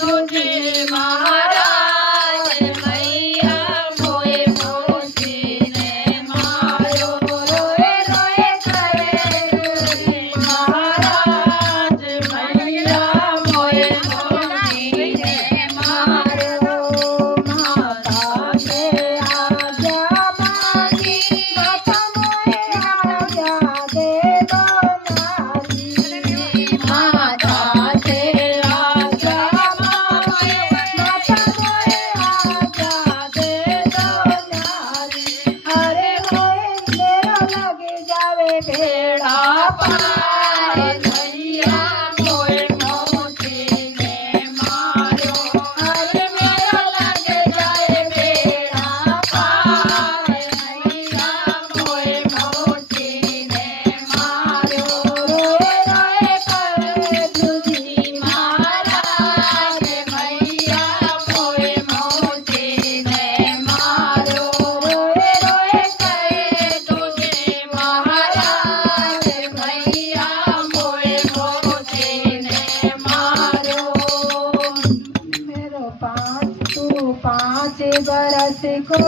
तुझे महाराज मैया मोए मोचीने मारो रोए रोए करे तुझे महाराज मैया मोए मोचीने मारो माता के आज्ञा मांगी माता मोए आज्ञा दे दो मारी माता के आज्ञा मांगी माता मोए आज्ञा दे दो नारी अरे होए मेरा लगे जावे भेड़ा पार मैया मोए मोचीने मारो अरे मेरा लगे जाए भेड़ा पार मैया मोए मोचीने मारो रोए रोए करे तुझी महाराज मैया मोए मोचीने मारो रोए रोए करे तुझी महाराज मैया मोए मोचीने मारो मेरो 5 बरस को